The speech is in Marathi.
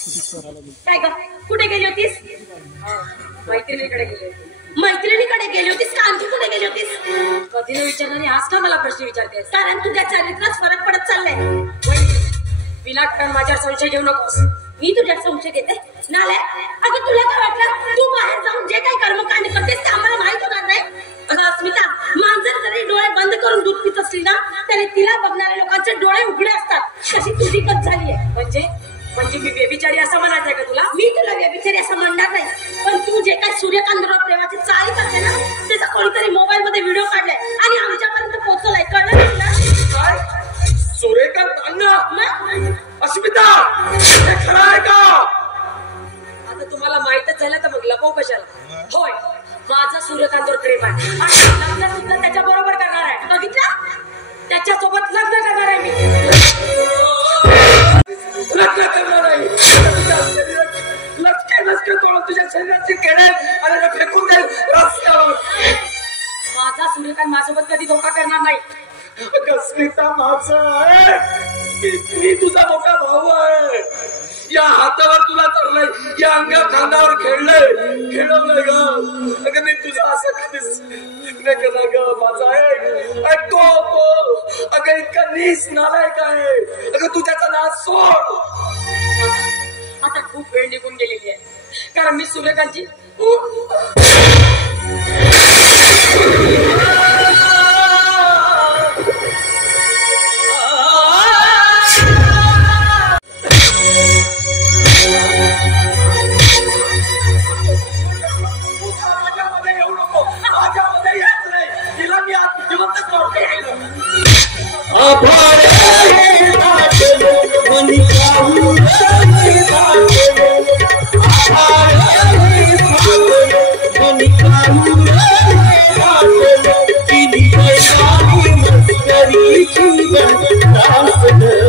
काय ग कुठे गेली होतीस? मैत्रिणीकडे गेली होती. मैत्रिणीकडे गेली होतीस का आमच्याकडे गेली होतीस? कधी न विचारणार आज का मला प्रश्न विचारतेस? कारण तुझ्या चरित्रात फरक पडत चाललाय. विनाकारण माझ्यावर संशय घेऊ नकोस. मी तुझ्यात संशय देते नाले. अगं तुला काय वाटलं तू बाहेर जाऊन जे काही कर्मकांड करतेस ते आम्हाला माहित होणार नाही? अगं अस्मिता, मांजर जरी डोळे बंद करून दूध पित असली ना तरी तिला बघणाऱ्या लोकांचे डोळे उघडे असतात. तशी तुझी गत झाली आहे. म्हणजे मी व्यभिचारी असं म्हणायचंय का तुला? मी तुला व्यभिचारी असं म्हणणार नाही, पण तू जे काही सूर्यकांत बरोबर प्रेमाची चाळी करते ना त्याचा कोणीतरी मोबाईल मध्ये व्हिडिओ काढलाय आणि आमच्यापर्यंत पोहोचलाय. कळलं तुला? काय सूर्यकांत अण्णा? अस्मिता हे खरं आहे का? आता तुम्हाला माहितच झालं तर मग लपव कशाला? होय, माझं सूर्यकांतवर प्रेम आहे आणि लग्न सुद्धा त्याच्या बरोबर करणार आहे. बघितलं? त्याच्यासोबत लग्न करणार आहे मी. लग्न करणार आहे? लचके तोडून तुझ्या शरीराची केळे आणि फेकून देईल रस्त्यावर. माझा सूर्यकांत माझ्यासोबत कधी धोका करणार नाही. अस्मिता माझा आहे, मी तुझा मोठा भाऊ आहे. या हातावर तुला धरलंय, या अंगा खांद्यावर खेळवलंय ग. अगं मी तुझा असं कधीच नाही करणार ग. माझा आहे ऐकतो अगं इतका नीस नालायक आहे. अगं तू त्याचा नाश सोड. आता खूप वेळ निघून गेलेली आहे कारण मी सूर्यकांतची Thank you.